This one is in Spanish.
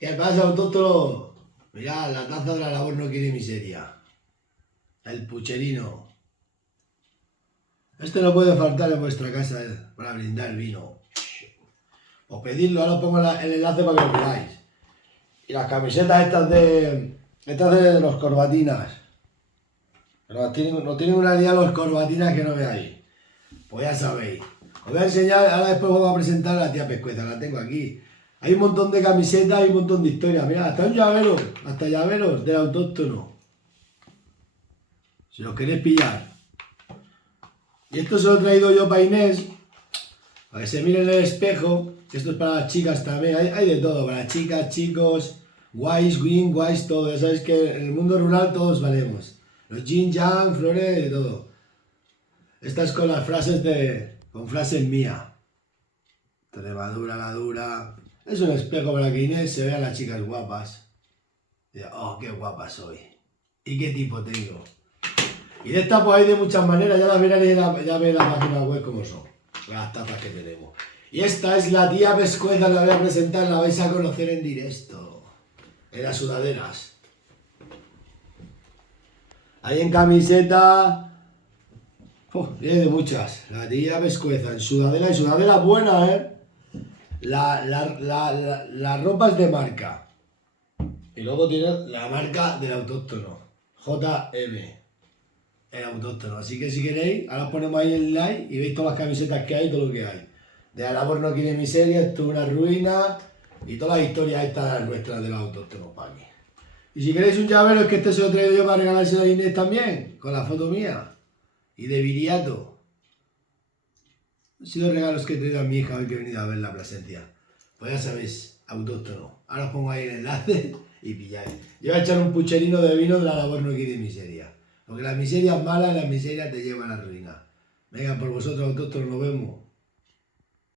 ¿Qué pasa, autóctono? Mirad, la taza de la labor no quiere miseria. El pucherino. Este no puede faltar en vuestra casa para brindar vino. O pedirlo, ahora os pongo el enlace para que lo veáis. Y las camisetas estas de los corbatinas. Nos tienen una idea los corbatinas que no veáis. Pues ya sabéis. Os voy a enseñar, ahora después vamos a presentar a la tía Pescueza, la tengo aquí. Hay un montón de camisetas y un montón de historias. Mira, hasta un llavero, hasta llaveros del autóctono. Si los queréis pillar. Y esto se lo he traído yo para Inés, para que se mire en el espejo. Esto es para las chicas también, hay de todo, para chicas, chicos, guays, green, guays, todo. Ya sabéis que en el mundo rural todos valemos. Los yin, yang, flores, de todo. Esta es con las frases con frases mías. Tremadura, la dura. Es un espejo para que Inés se vea a las chicas guapas. Y diga, oh, qué guapa soy. Y qué tipo tengo. Y de estas pues hay de muchas maneras, ya las veréis, ya veis la página web como son. Las tazas que tenemos. Y esta es la tía Pescueza, la voy a presentar, la vais a conocer en directo. En las sudaderas. Ahí en camiseta. Viene de muchas. La tía Pescueza, en sudadera, y sudadera buena, ¿eh? La ropa es de marca. Y luego tiene la marca del autóctono. JM. El autóctono. Así que si queréis, ahora os ponemos ahí el like y veis todas las camisetas que hay y todo lo que hay. De la labor no quiere miseria, esto es una ruina. Y todas las historias estas nuestras de los autóctonos para aquí. Y si queréis un llavero, es que este se lo he traído yo para regalárselo a Inés también, con la foto mía. Y de Viriato. Han sido regalos que he traído a mi hija hoy que he venido a ver la presencia. Pues ya sabéis, autóctono. Ahora os pongo ahí el enlace y pilláis. Yo voy a echar un pucherino de vino de la labor no quiere miseria. Porque la miseria es mala y la miseria te lleva a la ruina. Venga, por vosotros autóctonos nos vemos.